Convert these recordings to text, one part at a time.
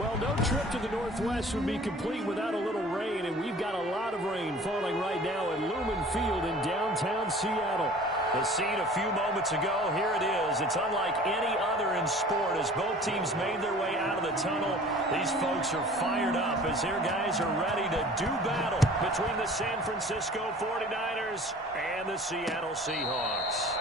Well, no trip to the Northwest would be complete without a little rain, and we've got a lot of rain falling right now at Lumen Field in downtown Seattle. The scene a few moments ago, here it is. It's unlike any other in sport as both teams made their way out of the tunnel. These folks are fired up as their guys are ready to do battle between the San Francisco 49ers and the Seattle Seahawks.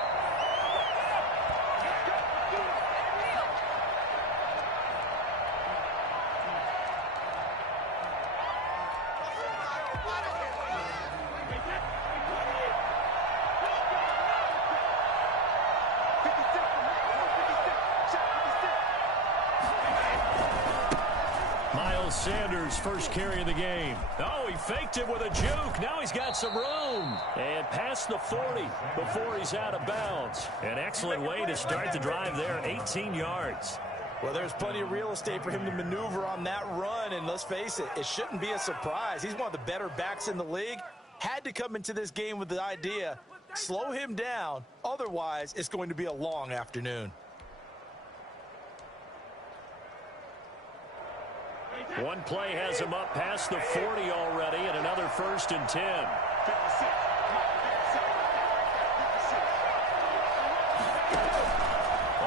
Sanders first carry of the game. Oh, he faked it with a juke. Now he's got some room. And past the 40 before he's out of bounds. An excellent way to start the drive there, 18 yards. Well, there's plenty of real estate for him to maneuver on that run, and let's face it, it shouldn't be a surprise. He's one of the better backs in the league. Had to come into this game with the idea, slow him down, otherwise it's going to be a long afternoon. One play has him up past the 40 already, and another 1st and 10.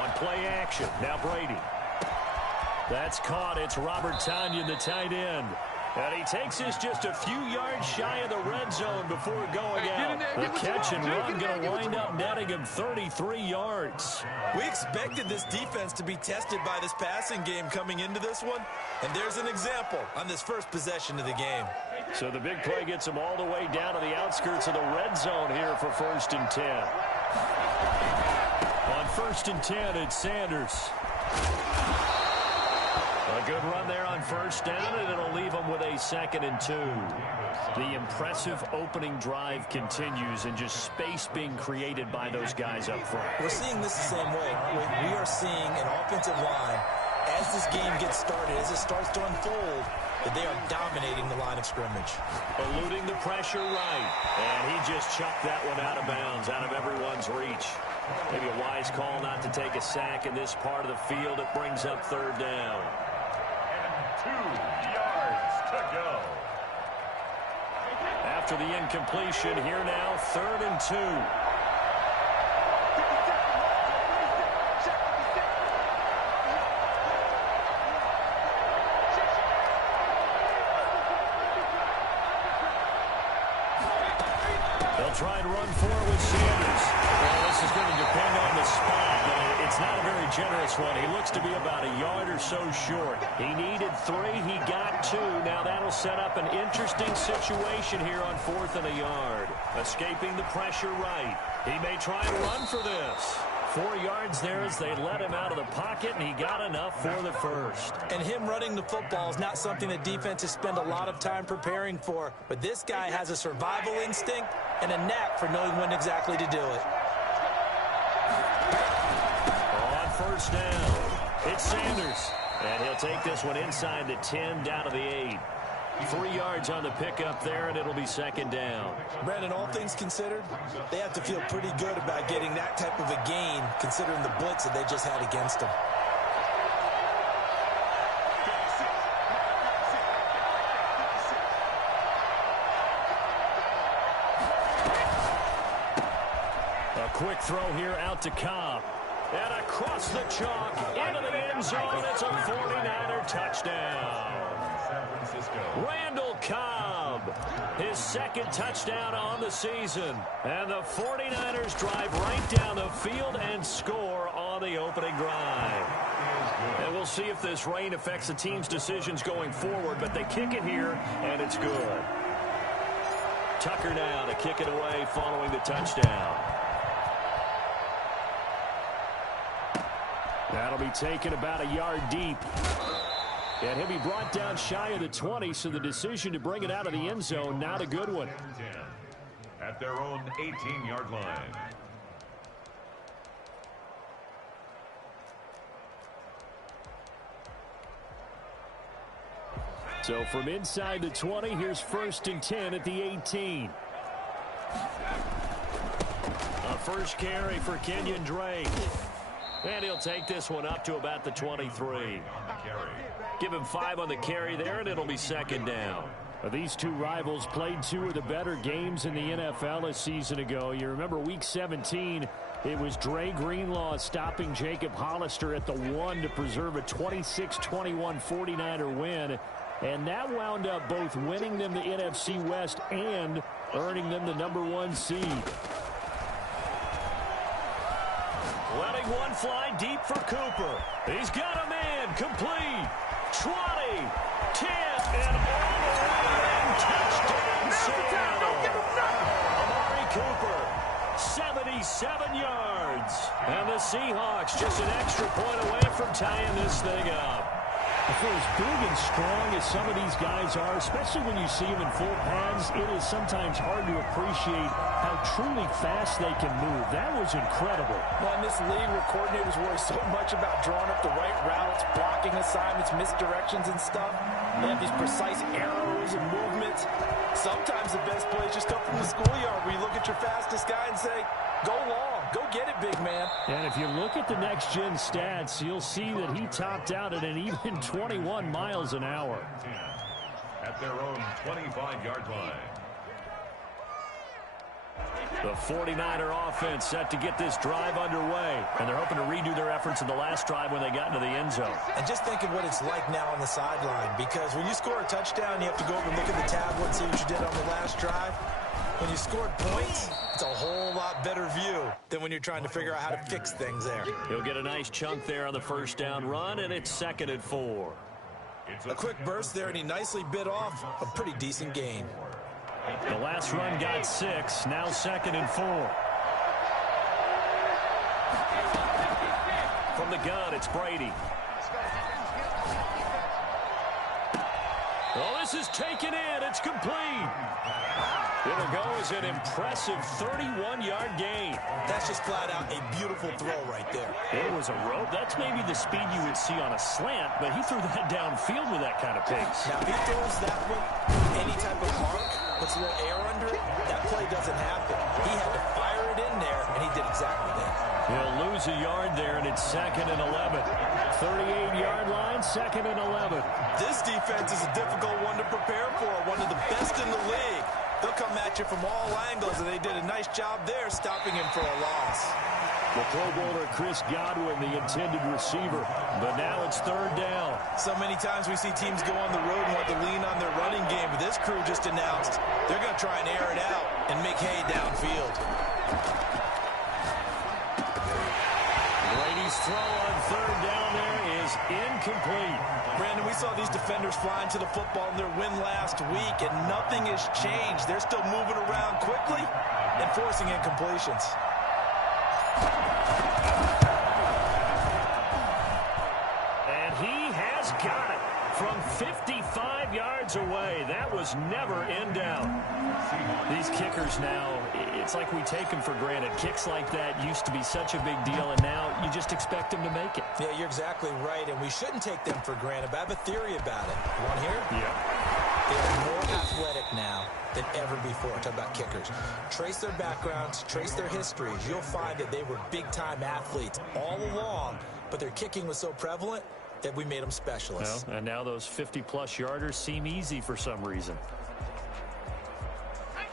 On play action, now Brady. That's caught. It's Robert Tonyan, the tight end. And he takes this just a few yards shy of the red zone before going out. The catch and run going to wind up netting him 33 yards. We expected this defense to be tested by this passing game coming into this one, and there's an example on this first possession of the game. So the big play gets him all the way down to the outskirts of the red zone here for 1st and 10. On 1st and 10, it's Sanders. A good run there on 1st down, and it'll leave them with a 2nd and 2. The impressive opening drive continues, and just space being created by those guys up front. We're seeing this the same way, aren't we? We are seeing an offensive line, as this game gets started, as it starts to unfold, that they are dominating the line of scrimmage. Eluding the pressure right, and he just chucked that one out of bounds, out of everyone's reach. Maybe a wise call not to take a sack in this part of the field. It brings up 3rd down. 2 yards to go. After the incompletion, here now, 3rd and 2. They'll try and run for it with Sanders. Well, this is going to depend on the spot, but it's not a very generous one. He looks to be about a yard or so short. He needed 3. He got 2. Now that'll set up an interesting situation here on 4th and a yard. Escaping the pressure right. He may try and run for this. 4 yards there as they let him out of the pocket, and he got enough for the 1st. And him running the football is not something that defenses spend a lot of time preparing for, but this guy has a survival instinct and a knack for knowing when exactly to do it. On 1st down, it's Sanders. And he'll take this one inside the 10, down to the 8. 3 yards on the pickup there, and it'll be 2nd down. Brandon, all things considered, they have to feel pretty good about getting that type of a gain, considering the blitz that they just had against them. A quick throw here out to Cobb. And across the chalk, into the end zone, it's a 49er touchdown. Randall Cobb, his 2nd touchdown on the season. And the 49ers drive right down the field and score on the opening drive. And we'll see if this rain affects the team's decisions going forward, but they kick it here, and it's good. Tucker now to kick it away following the touchdown. That'll be taken about a yard deep. And he'll be brought down shy of the 20, so the decision to bring it out of the end zone, not a good one. At their own 18-yard line. So from inside the 20, here's 1st and 10 at the 18. A first carry for Kenyon Drake. And he'll take this one up to about the 23. Give him 5 on the carry there, and it'll be second down. These two rivals played 2 of the better games in the NFL a season ago. You remember Week 17, it was Dre Greenlaw stopping Jacob Hollister at the 1 to preserve a 26-21 49er win. And that wound up both winning them the NFC West and earning them the #1 seed. Letting one fly deep for Cooper. He's got a man complete. 20, 10, and all the way in. Touchdown, Seattle. Amari Cooper, 77 yards. And the Seahawks just an extra point away from tying this thing up. For as big and strong as some of these guys are, especially when you see them in full pads, it is sometimes hard to appreciate how truly fast they can move. That was incredible. Well, in this league where coordinators worry so much about drawing up the right routes, blocking assignments, misdirections and stuff, they have these precise arrows and movements. Sometimes the best plays just come from the schoolyard where you look at your fastest guy and say, go long. Go get it, big man. And if you look at the next-gen stats, you'll see that he topped out at an even 21 miles an hour. At their own 25-yard line. The 49er offense set to get this drive underway. And they're hoping to redo their efforts in the last drive when they got into the end zone. And just think of what it's like now on the sideline. Because when you score a touchdown, you have to go over and look at the tablet and see what you did on the last drive. When you scored points, it's a whole lot better view than when you're trying to figure out how to fix things there. He'll get a nice chunk there on the first down run, and it's 2nd and 4. A quick burst there, and he nicely bit off a pretty decent gain. The last run got 6, now 2nd and 4. From the gun, it's Brady. Well, this is taken in. It's complete. It'll go as an impressive 31-yard gain. That's just flat out a beautiful throw right there. It was a rope. That's maybe the speed you would see on a slant, but he threw that downfield with that kind of pace. Now, if he throws that one any type of arc, puts a little air under it, that play doesn't happen. He had to fire it in there, and he did exactly that. He'll lose a yard there, and it's 2nd and 11. 38-yard line, 2nd and 11. This defense is a difficult one to prepare for, one of the best in the league. They'll come at you from all angles, and they did a nice job there stopping him for a loss. The Pro Bowler Chris Godwin, the intended receiver. But now it's 3rd down. So many times we see teams go on the road and want to lean on their running game, but this crew just announced they're going to try and air it out and make hay downfield. Brady's throw on 3rd down there is incomplete. Brandon, we saw these defenders flying to the football in their win last week, and nothing has changed. They're still moving around quickly and forcing incompletions. And he has got it from 55 yards away. That was never in doubt. These kickers now, it's like we take them for granted. Kicks like that used to be such a big deal, and now you just expect them to make it. Yeah, you're exactly right, and we shouldn't take them for granted, but I have a theory about it. You want to hear it? Yeah. They're more athletic now than ever before. Talk about kickers. Trace their backgrounds, trace their histories. You'll find that they were big-time athletes all along, but their kicking was so prevalent that we made them specialists. Well, and now those 50-plus yarders seem easy for some reason.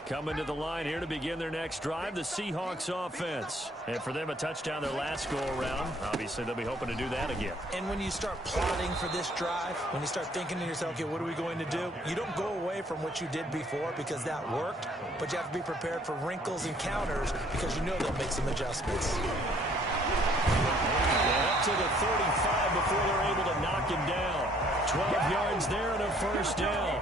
Coming to the line here to begin their next drive, the Seahawks offense. And for them, a touchdown their last go-around. Obviously, they'll be hoping to do that again. And when you start plotting for this drive, when you start thinking to yourself, okay, what are we going to do? You don't go away from what you did before because that worked, but you have to be prepared for wrinkles and counters because you know they'll make some adjustments. And up to the 35 before they're able to knock him down. 12 yards there and a first down.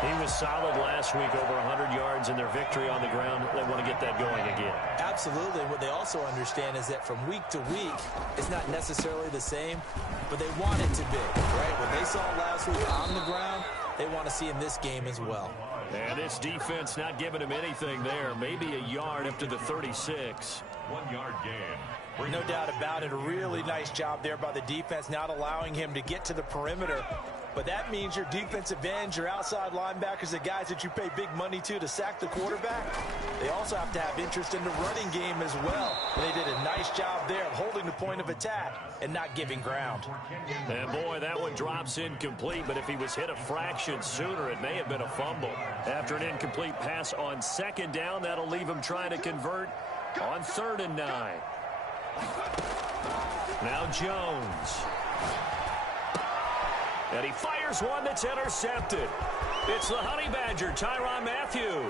He was solid last week, over 100 yards in their victory on the ground. They want to get that going again. Absolutely. What they also understand is that from week to week, it's not necessarily the same, but they want it to be, right? What they saw last week on the ground, they want to see in this game as well. And this defense not giving him anything there. Maybe a yard up to the 36. 1 yard gain. No doubt about it. A really nice job there by the defense, not allowing him to get to the perimeter. but that means your defensive ends, your outside linebackers, the guys that you pay big money to sack the quarterback, they also have to have interest in the running game as well. And they did a nice job there of holding the point of attack and not giving ground. And boy, that one drops incomplete, but if he was hit a fraction sooner, it may have been a fumble. After an incomplete pass on second down, that'll leave him trying to convert on 3rd and 9. Now Jones. And he fires one that's intercepted. It's the Honey Badger, Tyrann Mathieu.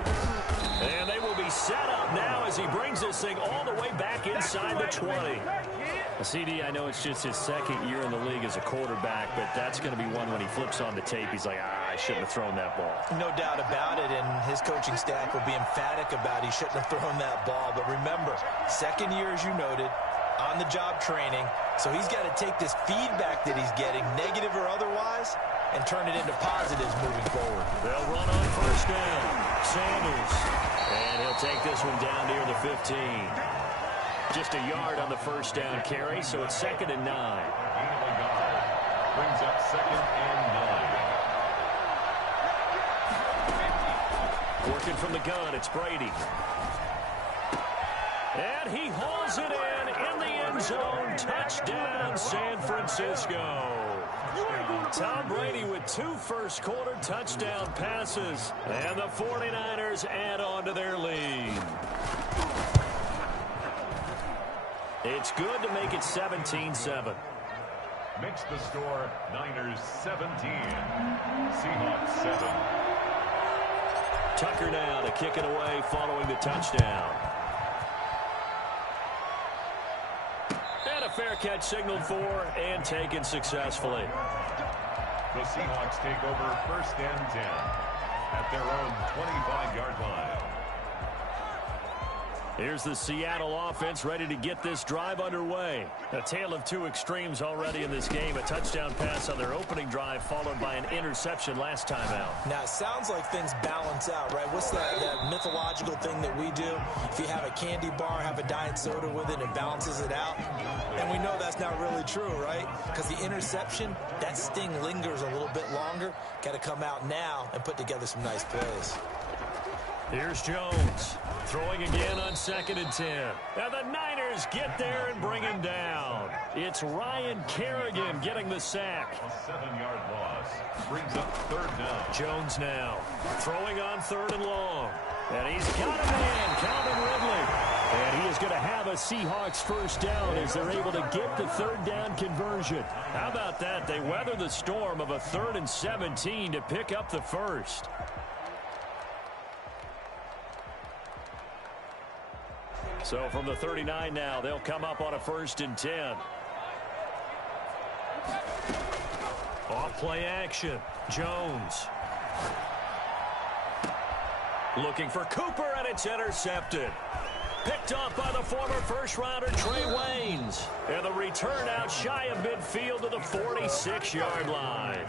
And they will be set up now as he brings this thing all the way back inside the 20. CD, I know it's just his second year in the league as a quarterback, but that's going to be one when he flips on the tape. He's like, I shouldn't have thrown that ball. No doubt about it, and his coaching staff will be emphatic about he shouldn't have thrown that ball. But remember, second year, as you noted, on-the-job training, so he's got to take this feedback that he's getting, negative or otherwise, and turn it into positives moving forward. They'll run on 1st down. Sanders. And he'll take this one down near the 15. Just a yard on the 1st down carry, so it's 2nd and 9. Brings up 2nd and 9. Working from the gun, it's Brady. And he hauls it in the end zone. Touchdown, San Francisco. Tom Brady with 2 first-quarter touchdown passes. And the 49ers add on to their lead. It's good to make it 17-7. Makes the score Niners 17. Seahawks 7. Tucker now to kick it away following the touchdown. And a fair catch signaled for and taken successfully. The Seahawks take over 1st and 10 at their own 25-yard line. Here's the Seattle offense ready to get this drive underway. A tale of 2 extremes already in this game. A touchdown pass on their opening drive followed by an interception last time out. Now, it sounds like things balance out, right? What's that mythological thing that we do? If you have a candy bar, have a diet soda with it, it balances it out. And we know that's not really true, right? Because the interception, that sting lingers a little bit longer. Got to come out now and put together some nice plays. Here's Jones, throwing again on 2nd and 10. And the Niners get there and bring him down. It's Ryan Kerrigan getting the sack. A 7-yard loss brings up 3rd down. Jones now, throwing on 3rd and long. And he's got a man, Calvin Ridley. And he is going to have a Seahawks 1st down as they're able to get the 3rd down conversion. How about that? They weather the storm of a 3rd and 17 to pick up the 1st. So from the 39 now, they'll come up on a 1st and 10. Off play action. Jones. Looking for Cooper, and it's intercepted. Picked off by the former first-rounder Trey Waynes. And the return out shy of midfield to the 46-yard line.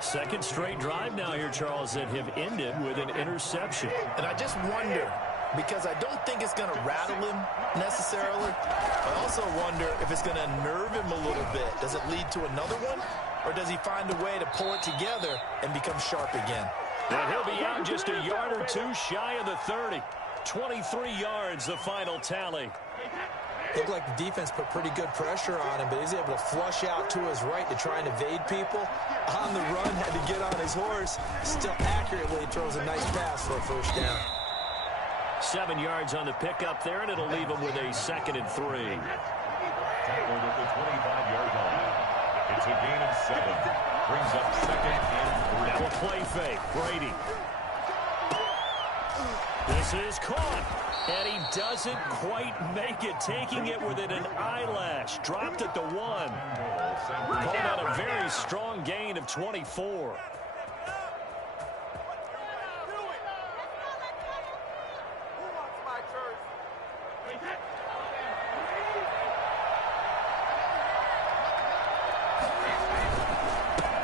2nd straight drive now here, Charles, that have ended with an interception. And I just wonder, because I don't think it's going to rattle him necessarily. I also wonder if it's going to nerve him a little bit. Does it lead to another one? Or does he find a way to pull it together and become sharp again? And he'll be out just a yard or 2 shy of the 30. 23 yards, the final tally. Looked like the defense put pretty good pressure on him, but he's able to flush out to his right to try and evade people. On the run, had to get on his horse. Still accurately throws a nice pass for a 1st down. 7 yards on the pickup there, and it'll leave him with a 2nd and 3. Tackled at the 25-yard line. It's a gain of 7. Brings up 2nd and 3. Now a play fake. Brady. This is caught. And he doesn't quite make it, taking it within an eyelash. Dropped at the 1. Called out a very strong gain of 24.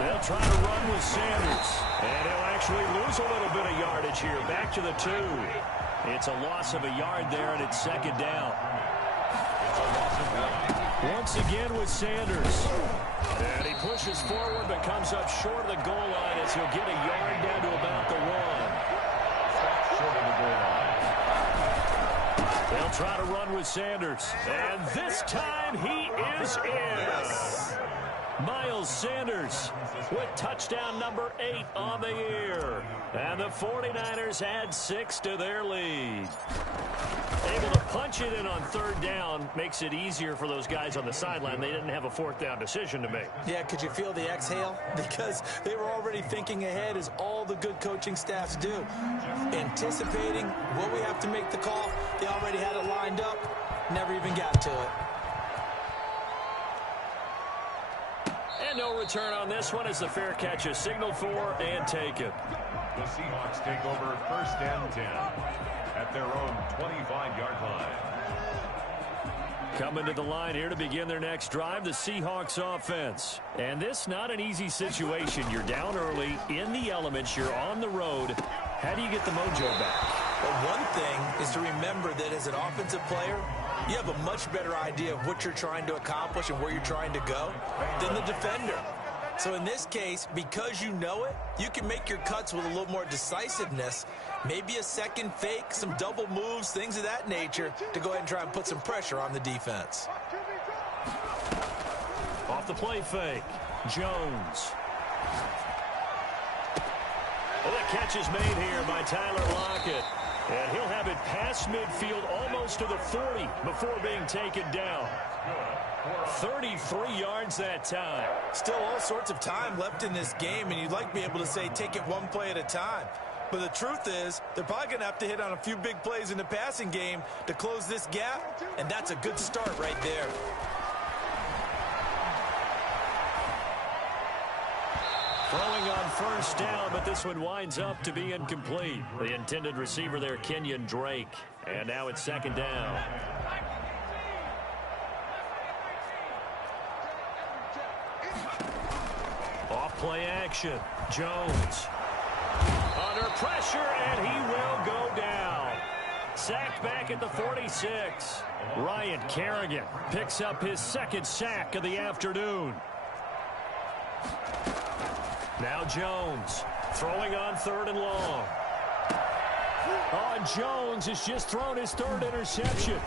They'll try to run with Sanders. And he'll actually lose a little bit of yardage here. Back to the 2. It's a loss of a yard there, and it's 2nd down. Once again with Sanders. And he pushes forward but comes up short of the goal line as he'll get a yard down to about the 1. Short of the goal line. They'll try to run with Sanders. And this time he is in. Miles Sanders with touchdown number 8 on the year. And the 49ers add 6 to their lead. Able to punch it in on 3rd down makes it easier for those guys on the sideline. They didn't have a 4th down decision to make. Yeah, could you feel the exhale? Because they were already thinking ahead, as all the good coaching staffs do. Anticipating what we have to make the call. They already had it lined up. Never even got to it. And no return on this one as the fair catch is signaled for and taken. The Seahawks take over 1st and 10 at their own 25-yard line. Coming to the line here to begin their next drive, the Seahawks offense. And this not an easy situation. You're down early, in the elements, you're on the road. How do you get the mojo back? Well, one thing is to remember that as an offensive player, you have a much better idea of what you're trying to accomplish and where you're trying to go than the defender. So in this case, because you know it, you can make your cuts with a little more decisiveness, maybe a second fake, some double moves, things of that nature, to go ahead and try and put some pressure on the defense. Off the play fake, Jones. Well, that catch is made here by Tyler Lockett. And he'll have it past midfield almost to the 40 before being taken down. 33 yards that time. Still all sorts of time left in this game, and you'd like to be able to say take it one play at a time. But the truth is, they're probably going to have to hit on a few big plays in the passing game to close this gap, and that's a good start right there. Throwing on 1st down, but this one winds up to be incomplete. The intended receiver there, Kenyon Drake. And now it's 2nd down. Off play action. Jones. Under pressure, and he will go down. Sacked back at the 46. Ryan Kerrigan picks up his 2nd sack of the afternoon. Now Jones throwing on 3rd and long. Jones has just thrown his 3rd interception.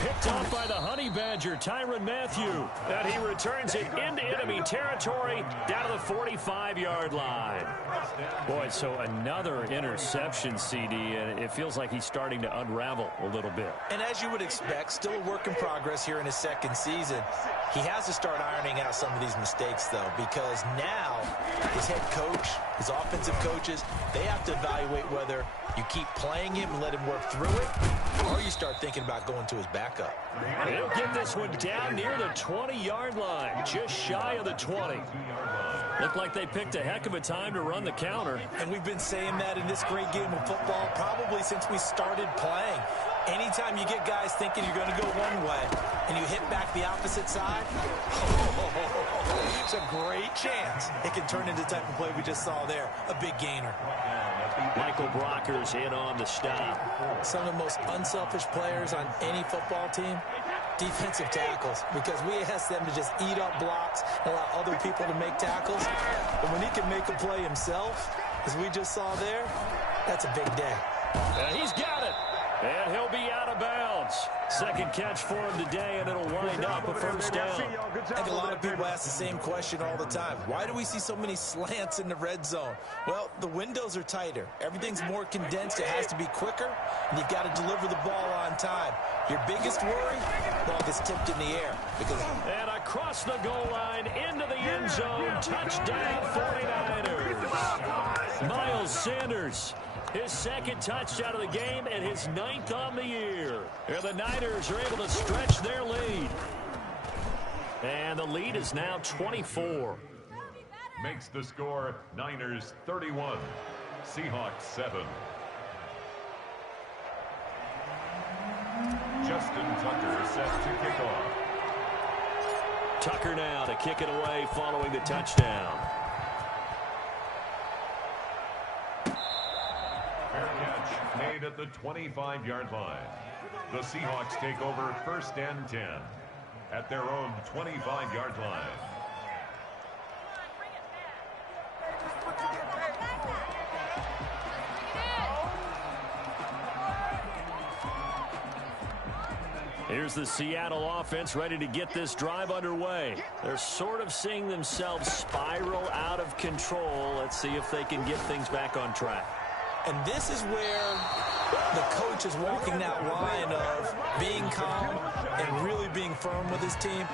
Picked off by the Honey Badger, Tyrann Mathieu. And he returns it into enemy territory down to the 45-yard line. Boy, so another interception, CD, and it feels like he's starting to unravel a little bit. And as you would expect, still a work in progress here in his 2nd season. He has to start ironing out some of these mistakes, though, because now his head coach, his offensive coaches, they have to evaluate whether you keep playing him and let him work through it, or you start thinking about going to his backup. He'll get this one down near the 20-yard line, just shy of the 20. Looked like they picked a heck of a time to run the counter. And we've been saying that in this great game of football probably since we started playing. Anytime you get guys thinking you're going to go one way and you hit back the opposite side, it's a great chance it can turn into the type of play we just saw there, a big gainer. Michael Brockers in on the stop. Some of the most unselfish players on any football team, defensive tackles, because we ask them to just eat up blocks and allow other people to make tackles. But when he can make a play himself, as we just saw there, that's a big day. He's got it. And he'll be out of bounds. 2nd catch for him today, and it'll wind up a 1st down. I think a lot of people ask the same question all the time. Why do we see so many slants in the red zone? Well, the windows are tighter. Everything's more condensed. It has to be quicker, and you've got to deliver the ball on time. Your biggest worry? Ball gets tipped in the air. And across the goal line, into the end zone, touchdown 49ers. Miles Sanders. His 2nd touchdown of the game and his 9th on the year. And the Niners are able to stretch their lead. And the lead is now 24. Makes the score Niners 31, Seahawks 7. Justin Tucker set to kick off. Tucker now to kick it away following the touchdown. Made at the 25-yard line. The Seahawks take over 1st and 10. at their own 25-yard line. Here's the Seattle offense ready to get this drive underway. They're sort of seeing themselves spiral out of control. Let's see if they can get things back on track. And this is where the coach is walking that line of being calm and really being firm with his team.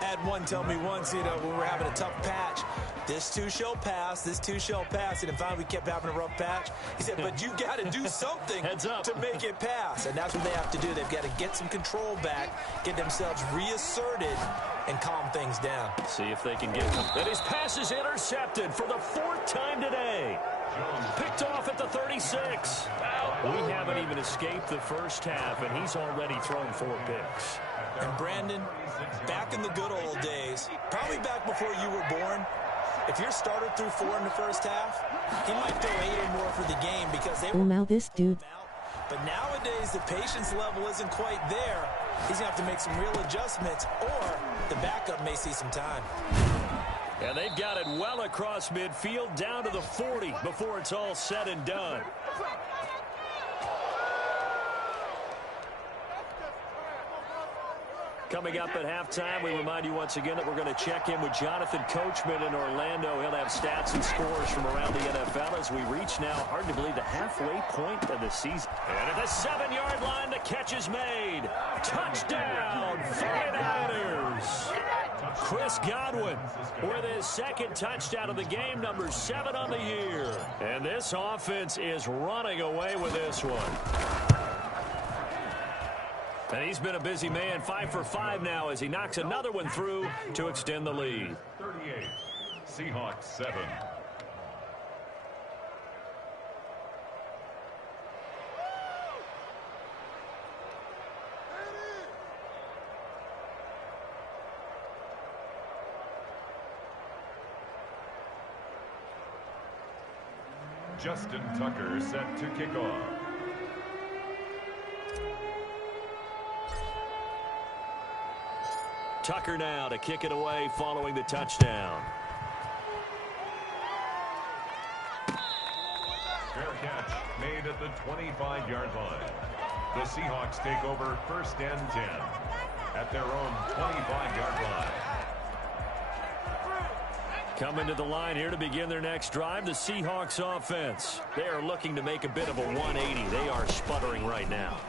I had one tell me once, when we were having a tough patch, this too shall pass, this too shall pass. And finally we kept having a rough patch. He said, but you got to do something to make it pass. And that's what they have to do. They've got to get some control back, get themselves reasserted, and calm things down. See if they can get them. And his pass is intercepted for the 4th time today. Picked off at the 36. We haven't even escaped the first half, and he's already thrown 4 picks. And Brandon, back in the good old days, probably back before you were born, if your starter threw 4 in the first half, he might throw 8 or more for the game because they were now this dude. But nowadays, the patience level isn't quite there. He's going to have to make some real adjustments, or the backup may see some time. And they've got it well across midfield down to the 40 before it's all said and done. Coming up at halftime, we remind you once again that we're going to check in with Jonathan Coachman in Orlando. He'll have stats and scores from around the NFL as we reach now, hard to believe, the halfway point of the season. And at the 7-yard line, the catch is made. Touchdown, 49ers. Chris Godwin with his 2nd touchdown of the game, number 7 on the year. And this offense is running away with this one. And he's been a busy man, 5 for 5 now as he knocks another one through to extend the lead. 38, Seahawks 7. Justin Tucker set to kick off. Tucker now to kick it away following the touchdown. Fair catch made at the 25-yard line. The Seahawks take over 1st and 10 at their own 25-yard line. Coming to the line here to begin their next drive, the Seahawks offense. They are looking to make a bit of a 180. They are sputtering right now.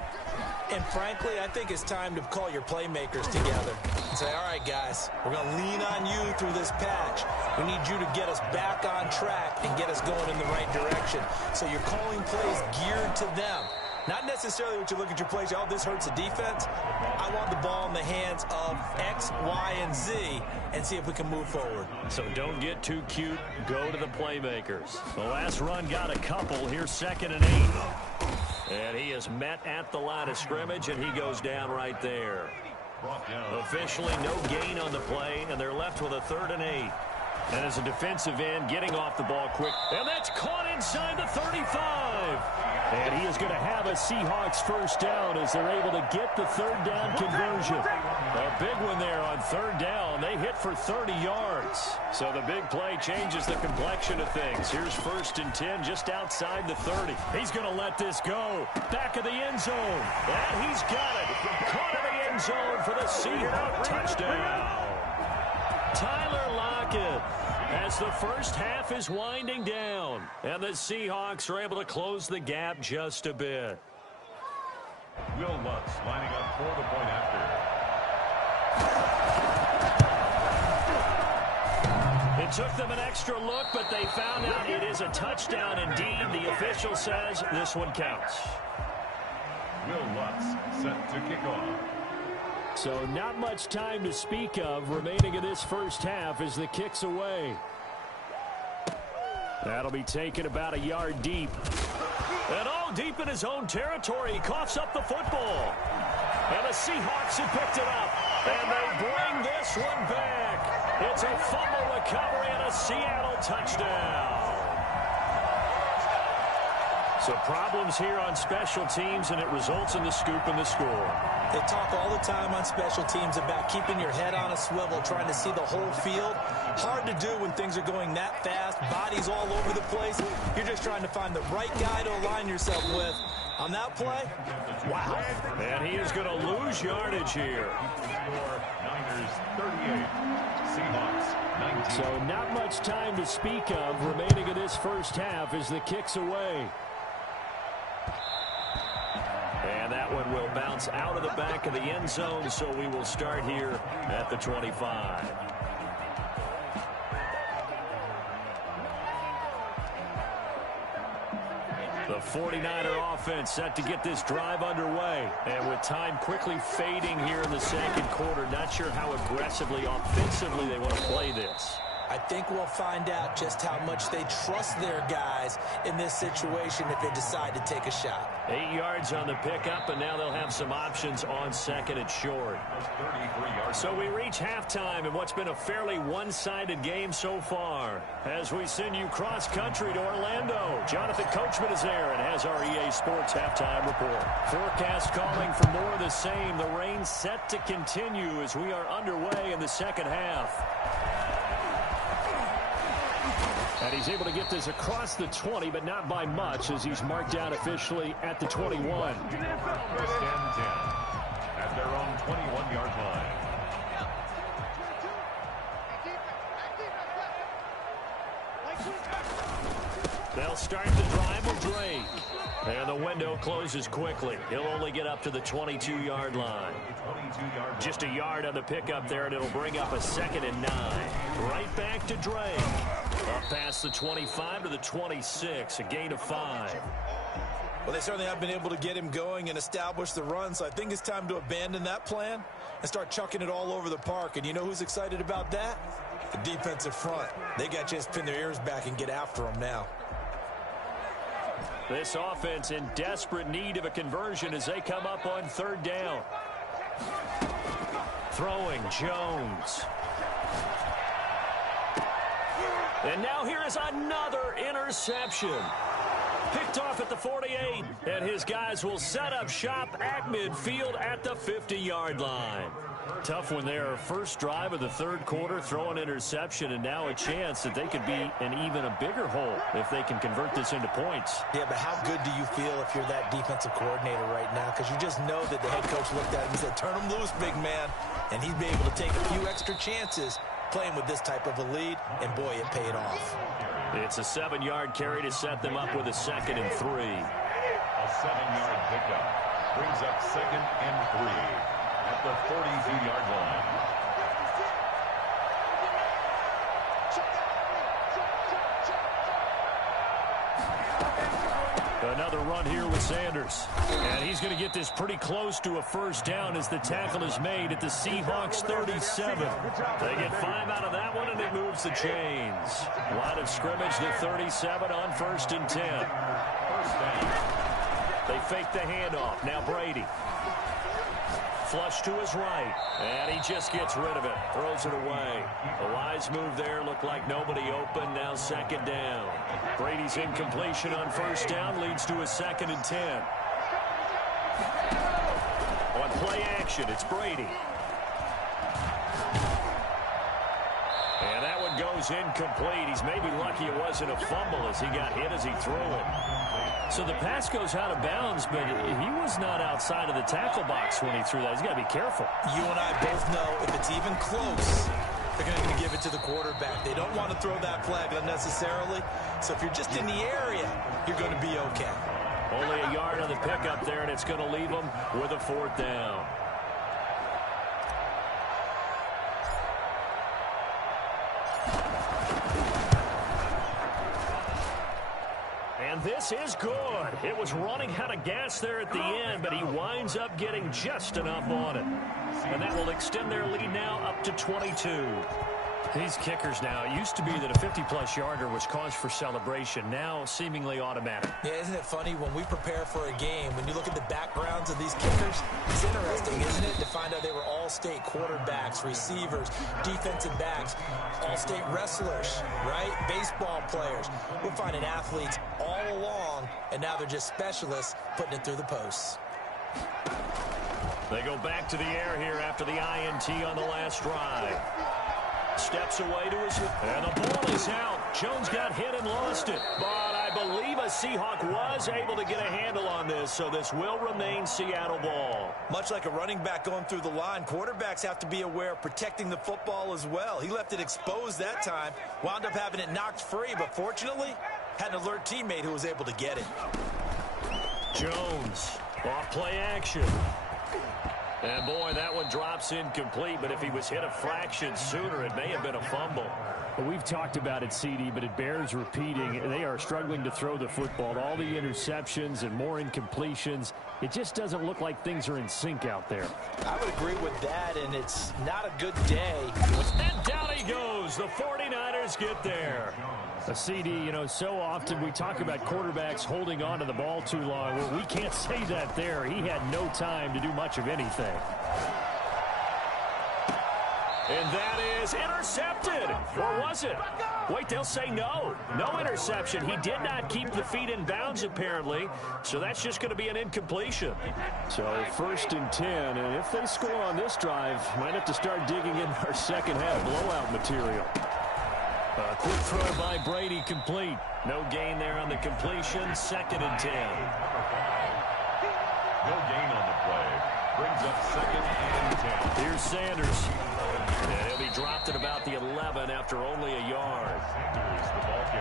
And frankly, I think it's time to call your playmakers together and say, all right, guys, we're going to lean on you through this patch. We need you to get us back on track and get us going in the right direction. So you're calling plays geared to them. Not necessarily what you look at your plays, oh, this hurts the defense. I want the ball in the hands of X, Y, and Z and see if we can move forward. So don't get too cute. Go to the playmakers. The last run got a couple. Here's 2nd and 8. And he is met at the line of scrimmage, and he goes down right there. Officially no gain on the play, and they're left with a 3rd and 8. And as a defensive end, getting off the ball quick. And that's caught inside the 35. And he is going to have a Seahawks first down as they're able to get the 3rd down conversion. A big one there on 3rd down. They hit for 30 yards. So the big play changes the complexion of things. Here's 1st and 10 just outside the 30. He's going to let this go. Back of the end zone. And he's got it. Caught in the end zone for the Seahawks touchdown. Tyler Lockett, as the first half is winding down, and the Seahawks are able to close the gap just a bit. Will Lutz lining up for the point after. It took them an extra look, but they found out it is a touchdown indeed. The official says this one counts. Will Lutz set to kick off. So not much time to speak of remaining in this first half as the kick's away. That'll be taken about a yard deep. And all deep in his own territory. He coughs up the football. And the Seahawks have picked it up. And they bring this one back. It's a fumble recovery and a Seattle touchdown. So problems here on special teams, and it results in the scoop and the score. They talk all the time on special teams about keeping your head on a swivel, trying to see the whole field. Hard to do when things are going that fast, bodies all over the place. You're just trying to find the right guy to align yourself with. On that play, wow. And he is going to lose yardage here. Niners 38, Seahawks 19. So not much time to speak of remaining in this first half as the kick's away. And that one will bounce out of the back of the end zone, so we will start here at the 25. The 49er offense set to get this drive underway. And with time quickly fading here in the second quarter, not sure how aggressively, offensively they want to play this. I think we'll find out just how much they trust their guys in this situation if they decide to take a shot. 8 yards on the pickup, and now they'll have some options on second and short. So we reach halftime in what's been a fairly one-sided game so far. As we send you cross-country to Orlando, Jonathan Coachman is there and has our EA Sports halftime report. Forecast calling for more of the same. The rain set to continue as we are underway in the second half. And he's able to get this across the 20, but not by much, as he's marked out officially at the 21. First and 10 at their own 21-yard line. They'll start the drive with Drake. And the window closes quickly. He'll only get up to the 22-yard line. Just a yard on the pickup there, and it'll bring up a 2nd and 9. Right back to Drake. Up past the 25 to the 26, a gain of 5. Well, they certainly have been able to get him going and establish the run, so I think it's time to abandon that plan and start chucking it all over the park. And you know who's excited about that? The defensive front. They got a chance to pin their ears back and get after him now. This offense in desperate need of a conversion as they come up on 3rd down. Throwing Jones. And now here is another interception. Picked off at the 48. And his guys will set up shop at midfield at the 50-yard line. Tough one there. First drive of the 3rd quarter, throw an interception, and now a chance that they could be in even a bigger hole if they can convert this into points. Yeah, but how good do you feel if you're that defensive coordinator right now? Because you just know that the head coach looked at him and said, turn him loose, big man. And he'd be able to take a few extra chances playing with this type of a lead, and boy, it paid off. It's a 7-yard carry to set them up with a 2nd and 3. A 7-yard pickup brings up 2nd and 3 at the 42-yard line. Another run here with Sanders. And he's going to get this pretty close to a first down as the tackle is made at the Seahawks 37. They get 5 out of that one, and it moves the chains. Line of scrimmage, the 37 on 1st and 10. First down. They fake the handoff. Now Brady. Flush to his right. And he just gets rid of it. Throws it away. A wise move there. Looked like nobody open. Now 2nd down. Brady's incompletion on 1st down leads to a 2nd and 10. On play action, it's Brady. And that one goes incomplete. He's maybe lucky it wasn't a fumble as he got hit as he threw it. So the pass goes out of bounds, but he was not outside of the tackle box when he threw that. He's got to be careful. You and I both know if it's even close, they're going to give it to the quarterback. They don't want to throw that flag unnecessarily. So if you're just in the area, you're going to be okay. Only a yard on the pickup there, and it's going to leave them with a 4th down. And this is good. It was running out of gas there at the end, but he winds up getting just enough on it. And that will extend their lead now up to 22. These kickers now, it used to be that a 50-plus yarder was cause for celebration, now seemingly automatic. Yeah, isn't it funny when we prepare for a game, when you look at the backgrounds of these kickers, it's interesting, isn't it, to find out they were all-state quarterbacks, receivers, defensive backs, all-state wrestlers, right? Baseball players. We're finding athletes all along long, and now they're just specialists putting it through the posts. They go back to the air here after the INT on the last drive. Steps away to his... And the ball is out. Jones got hit and lost it. But I believe a Seahawk was able to get a handle on this, so this will remain Seattle ball. Much like a running back going through the line, quarterbacks have to be aware of protecting the football as well. He left it exposed that time, wound up having it knocked free, but fortunately, had an alert teammate who was able to get it. Jones, off play action. And, boy, that one drops incomplete, but if he was hit a fraction sooner, it may have been a fumble. Well, we've talked about it, CD, but it bears repeating. They are struggling to throw the football. All the interceptions and more incompletions. It just doesn't look like things are in sync out there. I would agree with that, and it's not a good day. And down he goes. The 49ers get there. A CD, you know, so often we talk about quarterbacks holding on to the ball too long. Well, we can't say that there. He had no time to do much of anything. And that is intercepted. Or was it? Wait, they'll say no. No interception. He did not keep the feet in bounds, apparently. So that's just going to be an incompletion. So 1st and 10. And if they score on this drive, might have to start digging in our second half blowout material. A quick throw by Brady complete. No gain there on the completion. 2nd and 10. No gain on the play. Brings up 2nd and 10. Here's Sanders. And he'll be dropped at about the 11 after only a yard.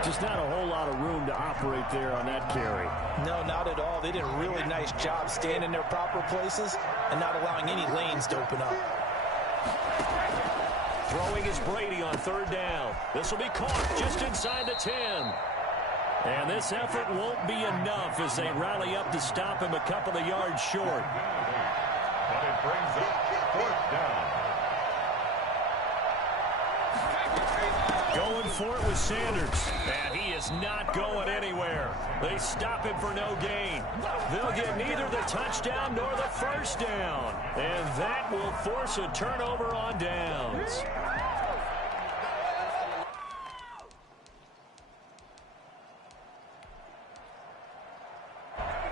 Just not a whole lot of room to operate there on that carry. No, not at all. They did a really nice job staying in their proper places and not allowing any lanes to open up. Throwing is Brady on 3rd down. This will be caught just inside the 10. And this effort won't be enough as they rally up to stop him a couple of yards short. But it brings up 4th down. Going for it with Sanders. And he is not going anywhere. They stop him for no gain. They'll get neither the touchdown nor the 1st down. And that will force a turnover on downs.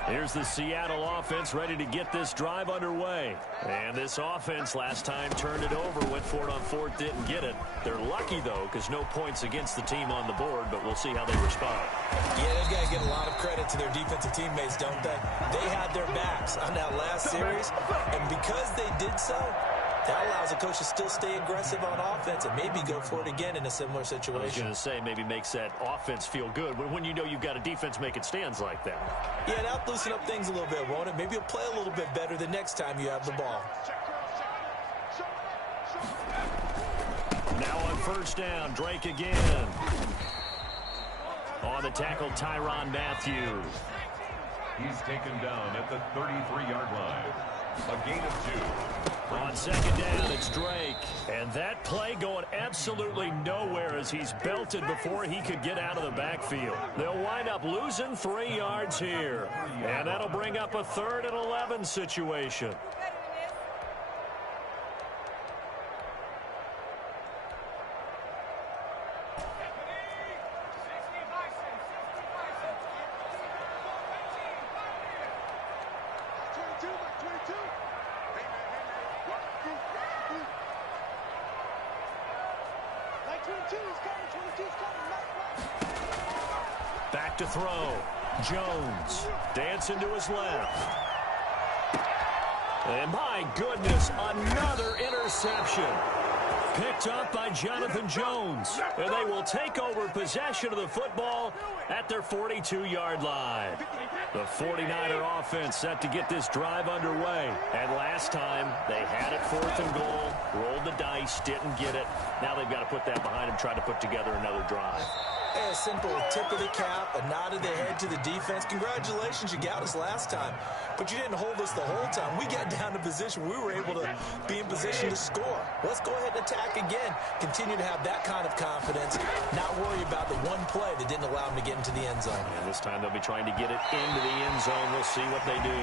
Here's the Seattle offense ready to get this drive underway. And this offense last time turned it over, went for it on 4th, didn't get it. They're lucky, though, because no points against the team on the board, but we'll see how they respond. Yeah, they've got to get a lot of credit to their defensive teammates, don't they? They had their backs on that last series, and because they did so, that allows the coach to still stay aggressive on offense and maybe go for it again in a similar situation. I was going to say, maybe makes that offense feel good when you know you've got a defense making stands like that. Yeah, that'll loosen up things a little bit, won't it? Maybe you'll play a little bit better the next time you have the ball. Now on 1st down, Drake again. On the tackle, Tyrann Mathieu. He's taken down at the 33-yard line. A gain of 2. On 2nd down, it's Drake. And that play going absolutely nowhere as he's belted before he could get out of the backfield. They'll wind up losing 3 yards here. And that'll bring up a 3rd and 11 situation. Back to throw. Jones dancing to his left. And my goodness, another interception. Picked up by Jonathan Jones. And they will take over possession of the football at their 42-yard line. The 49er offense set to get this drive underway. And last time, they had it 4th and goal, rolled the dice, didn't get it. Now they've got to put that behind them, try to put together another drive. A simple tip of the cap, a nod of the head to the defense. Congratulations, you got us last time. But you didn't hold us the whole time. We got down to position. We were able to be in position to score. Let's go ahead and attack again. Continue to have that kind of confidence. Not worry about the one play that didn't allow them to get into the end zone. And this time they'll be trying to get it into the end zone. We'll see what they do.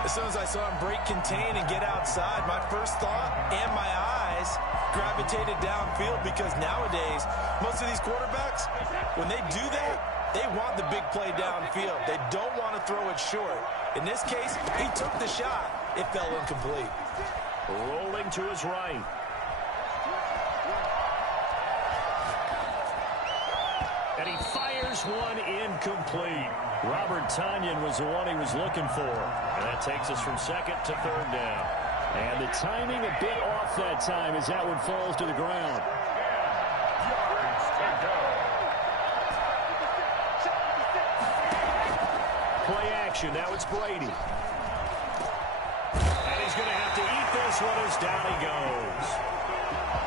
As soon as I saw him break contain and get outside, my first thought and my eyes gravitated downfield, because nowadays most of these quarterbacks, when they do that, They want the big play downfield. They don't want to throw it short. In this case, he took the shot. It fell incomplete. Rolling to his right. And he fires one incomplete. Robert Tonyan was the one he was looking for. And that takes us from second to third down. And the timing a bit off that time as that one falls to the ground. Play action. Now it's Brady. And he's going to have to eat this one as down he goes.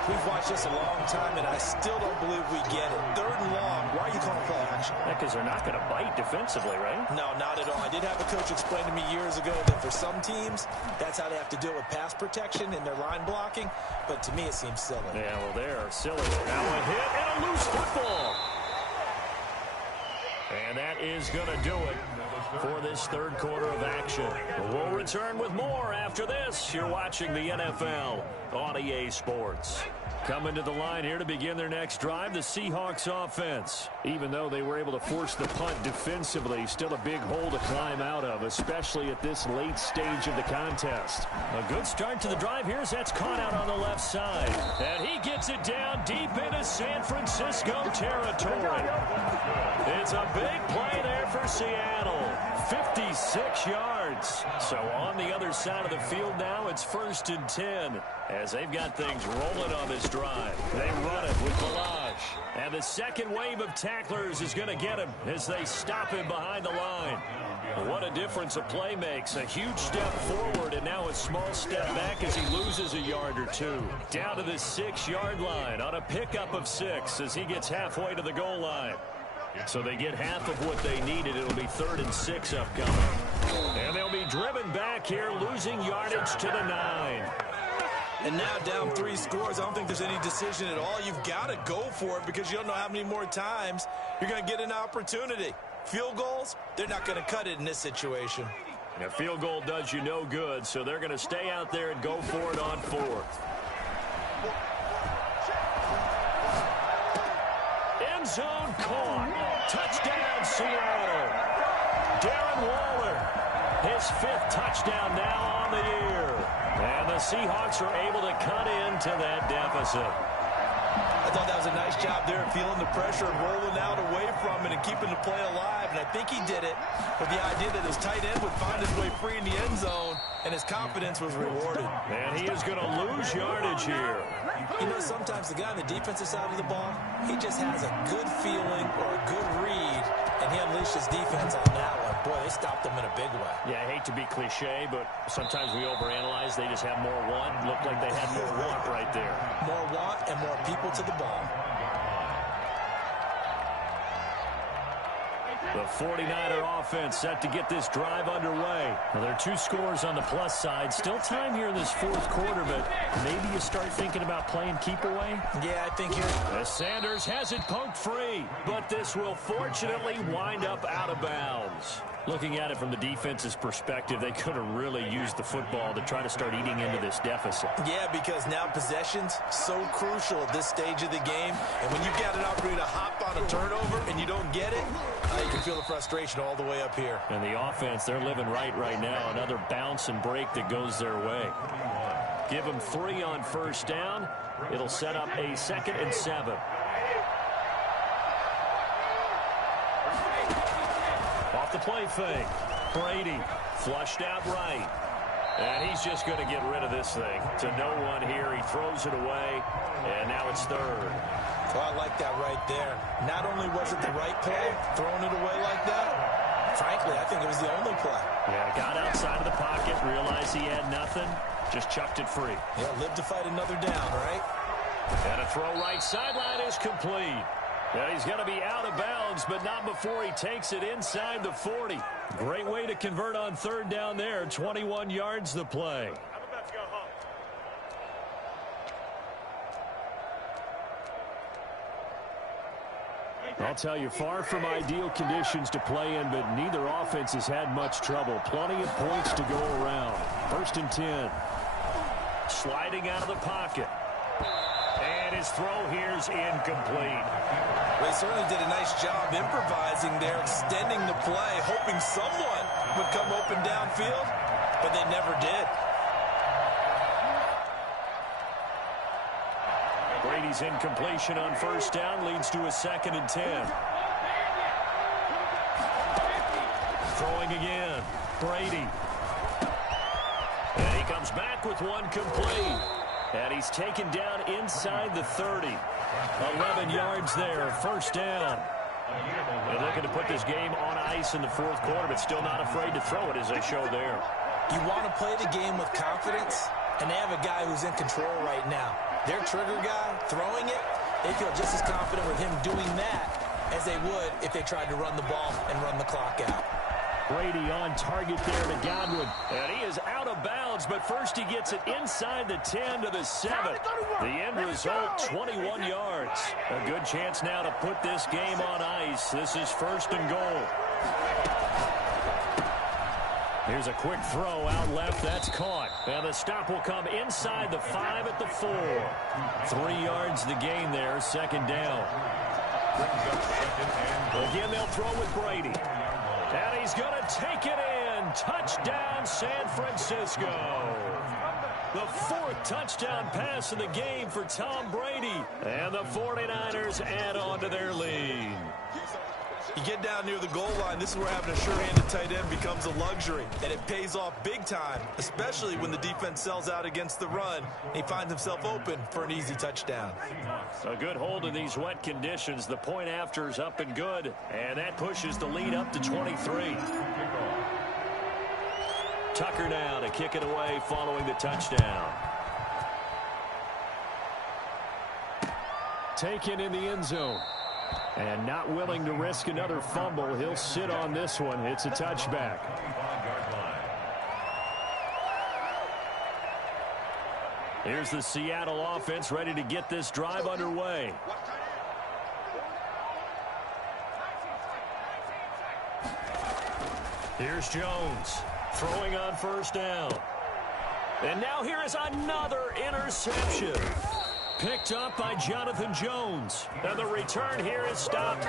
We've watched this a long time, and I still don't believe we get it. Third and long. Why are you calling play action? Because they're not going to bite defensively, right? No, not at all. I did have a coach explain to me years ago that for some teams, that's how they have to deal with pass protection and their line blocking. But to me, it seems silly. Yeah, well, they're silly. Now a hit and a loose football. And that is going to do it for this third quarter of action. We'll return with more after this. You're watching the NFL on EA Sports. Coming to the line here to begin their next drive, the Seahawks offense. Even though they were able to force the punt defensively, still a big hole to climb out of, especially at this late stage of the contest. A good start to the drive here as that's caught out on the left side. And he gets it down deep into San Francisco territory. It's a big play there for Seattle. 56 yards. So on the other side of the field now, it's 1st and 10 as they've got things rolling on this drive. They run it with Balaj. And the second wave of tacklers is going to get him as they stop him behind the line. What a difference a play makes. A huge step forward and now a small step back as he loses a yard or two. Down to the 6-yard line on a pickup of 6 as he gets halfway to the goal line. So they get half of what they needed. It'll be 3rd and 6 upcoming. And they'll be driven back here, losing yardage to the 9. And now down 3 scores. I don't think there's any decision at all. You've got to go for it because you don't know how many more times you're going to get an opportunity. Field goals, they're not going to cut it in this situation. And a field goal does you no good, so they're going to stay out there and go for it on 4th. End zone caught. Touchdown, Seattle. Darren Waller, his 5th touchdown now on the year. And the Seahawks are able to cut into that deficit. I thought that was a nice job there, feeling the pressure and rolling out away from it and keeping the play alive. And I think he did it with the idea that his tight end would find his way free in the end zone, and his confidence was rewarded. And he is going to lose yardage here. You know, sometimes the guy on the defensive side of the ball, he just has a good feeling or a good read, and he unleashed his defense on that one. Boy, they stopped him in a big way. Yeah, I hate to be cliche, but sometimes we overanalyze. They just have more want. Looked like they had more want right there. More want and more people to the ball. The 49er offense set to get this drive underway. Well, there are 2 scores on the plus side. Still time here in this 4th quarter, but maybe you start thinking about playing keep away? Yeah, I think here. As Sanders has it poked free, but this will fortunately wind up out of bounds. Looking at it from the defense's perspective, they could have really used the football to try to start eating into this deficit. Yeah, because now possession's so crucial at this stage of the game. And when you've got an opportunity to hop on a turnover and you don't get it, you can feel the frustration all the way up here. And the offense, they're living right now. Another bounce and break that goes their way. Give them 3 on 1st down. It'll set up a 2nd and 7. Off the play fake. Brady flushed out right. And he's just going to get rid of this thing. To no one here. He throws it away. And now it's 3rd. Well, I like that right there. Not only was it the right play, throwing it away like that, frankly, I think it was the only play. Yeah, got outside of the pocket, realized he had nothing, just chucked it free. Yeah, live to fight another down, right? And a throw right sideline is complete. Yeah, he's going to be out of bounds, but not before he takes it inside the 40. Great way to convert on 3rd down there. 21 yards the play. I'll tell you, far from ideal conditions to play in, but neither offense has had much trouble. Plenty of points to go around. 1st and 10. Sliding out of the pocket. And his throw here's incomplete. Well, he certainly did a nice job improvising there, extending the play, hoping someone would come open downfield, but they never did. Brady's incompletion on first down leads to a 2nd and 10. Throwing again. Brady. And he comes back with one complete. And he's taken down inside the 30. 11 yards there, first down. They're looking to put this game on ice in the 4th quarter, but still not afraid to throw it as they show there. You want to play the game with confidence, and they have a guy who's in control right now. Their trigger guy throwing it, they feel just as confident with him doing that as they would if they tried to run the ball and run the clock out. Brady on target there to Godwin. And he is out of bounds, but first he gets it inside the 10 to the 7. The end result, 21 yards. A good chance now to put this game on ice. This is 1st and goal. Here's a quick throw out left. That's caught. And the stop will come inside the 5 at the 4. 3 yards the gain there, 2nd down. Again, they'll throw with Brady. And he's going to take it in. Touchdown, San Francisco. The 4th touchdown pass of the game for Tom Brady. And the 49ers add on to their lead. You get down near the goal line, this is where having a sure-handed tight end becomes a luxury. And it pays off big time, especially when the defense sells out against the run. And he finds himself open for an easy touchdown. A good hold in these wet conditions. The point after is up and good. And that pushes the lead up to 23. Tucker now to kick it away following the touchdown. Taken in the end zone. And not willing to risk another fumble. He'll sit on this one. It's a touchback. Here's the Seattle offense ready to get this drive underway. Here's Jones throwing on first down. And now here is another interception. Picked up by Jonathan Jones. And the return here is stopped